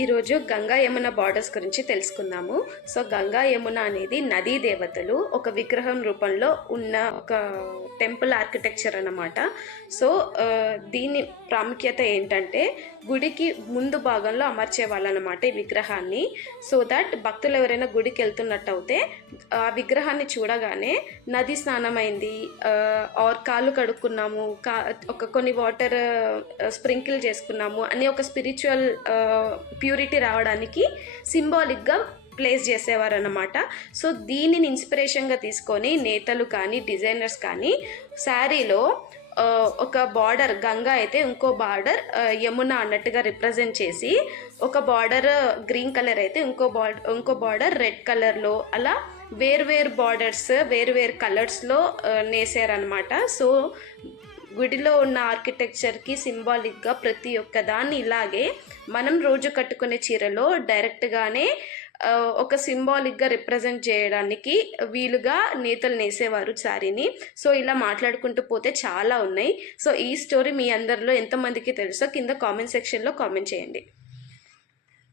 ఈరోజు గంగా యమున బార్డర్స్ గురించి తెలుసుకుందాము. సో గంగా యమున అనేది నదీ దేవతలు ఒక విగ్రహం రూపంలో ఉన్న ఒక టెంపుల్ ఆర్కిటెక్చర్ అన్నమాట. సో దీని ప్రాముఖ్యత ఏంటంటే గుడికి ముందు భాగంలో అమర్చే వాళ్ళనమాట ఈ విగ్రహాన్ని. సో దట్ భక్తులు ఎవరైనా గుడికి వెళ్తున్నట్టు అయితే ఆ విగ్రహాన్ని చూడగానే నది స్నానమైంది ఆర్ కాళ్ళు కడుక్కున్నాము, కొన్ని వాటర్ స్ప్రింకిల్ చేసుకున్నాము అని ఒక స్పిరిచువల్ ప్యూరిటీ రావడానికి సింబాలిక్గా ప్లేస్ చేసేవారు అన్నమాట. సో దీనిని ఇన్స్పిరేషన్గా తీసుకొని నేతలు కానీ డిజైనర్స్ కానీ శారీలో ఒక బార్డర్ గంగా అయితే ఇంకో బార్డర్ యమున అన్నట్టుగా రిప్రజెంట్ చేసి, ఒక బార్డర్ గ్రీన్ కలర్ అయితే ఇంకో బార్డర్ రెడ్ కలర్లో అలా వేరు బార్డర్స్ వేరు కలర్స్లో నేసారనమాట. సో గుడిలో ఉన్న ఆర్కిటెక్చర్కి సింబాలిక్గా ప్రతి ఒక్క దాన్ని ఇలాగే మనం రోజు కట్టుకునే చీరలో డైరెక్ట్గానే ఒక సింబాలిక్గా రిప్రజెంట్ చేయడానికి వీలుగా నేతలు నేసేవారు శారీని. సో ఇలా మాట్లాడుకుంటూ పోతే చాలా ఉన్నాయి. సో ఈ స్టోరీ మీ అందరిలో ఎంతమందికి తెలుసో కింద కామెంట్ సెక్షన్లో కామెంట్ చేయండి.